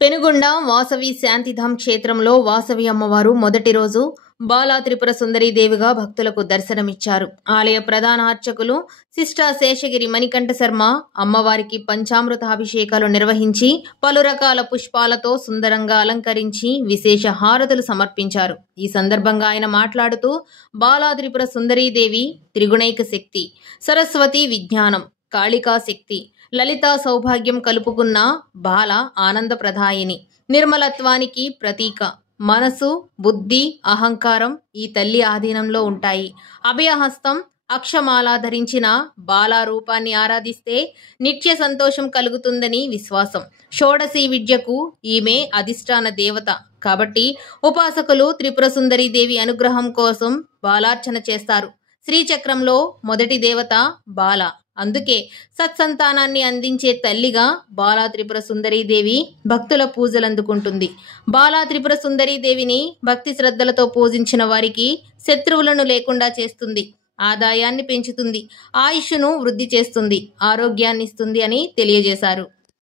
పెనుగొండ వాసవి శాంతిధామ్ క్షేత్రంలో వాసవి అమ్మవారు మొదటి రోజు బాలా త్రిపుర సుందరీదేవిగా భక్తులకు దర్శనమిచ్చారు. ఆలయ ప్రధాన అర్చకులు సిస్టా శేషగిరి మణికంఠ శర్మ అమ్మవారికి పంచామృతాభిషేకాలు నిర్వహించి పలు రకాల పుష్పాలతో సుందరంగా అలంకరించి విశేష హారతులు సమర్పించారు. ఈ సందర్భంగా ఆయన మాట్లాడుతూ బాలా త్రిపుర సుందరీదేవి త్రిగుణైక శక్తి, సరస్వతి విజ్ఞానం, కాళికా శక్తి, లలితా సౌభాగ్యం కలుపుకున్న బాల ఆనందప్రదాయిని, నిర్మలత్వానికి ప్రతీక. మనసు, బుద్ధి, అహంకారం ఈ తల్లి ఆధీనంలో ఉంటాయి. అభయహస్తం, అక్షమాల ధరించిన బాలా రూపాన్ని ఆరాధిస్తే నిత్య సంతోషం కలుగుతుందని విశ్వాసం. షోడశీ విద్యకు ఈమె అధిష్టాన దేవత కాబట్టి ఉపాసకులు త్రిపుర సుందరీదేవి అనుగ్రహం కోసం బాలార్చన చేస్తారు. శ్రీచక్రంలో మొదటి దేవత బాల. అందుకే సత్సంతానాన్ని అందించే తల్లిగా బాలా త్రిపుర సుందరీదేవి భక్తుల పూజలందుకుంటుంది. బాలా త్రిపుర సుందరీదేవిని భక్తి శ్రద్ధలతో పూజించిన వారికి శత్రువులను లేకుండా చేస్తుంది, ఆదాయాన్ని పెంచుతుంది, ఆయుష్ను వృద్ధి చేస్తుంది, ఆరోగ్యాన్ని ఇస్తుంది అని తెలియజేశారు.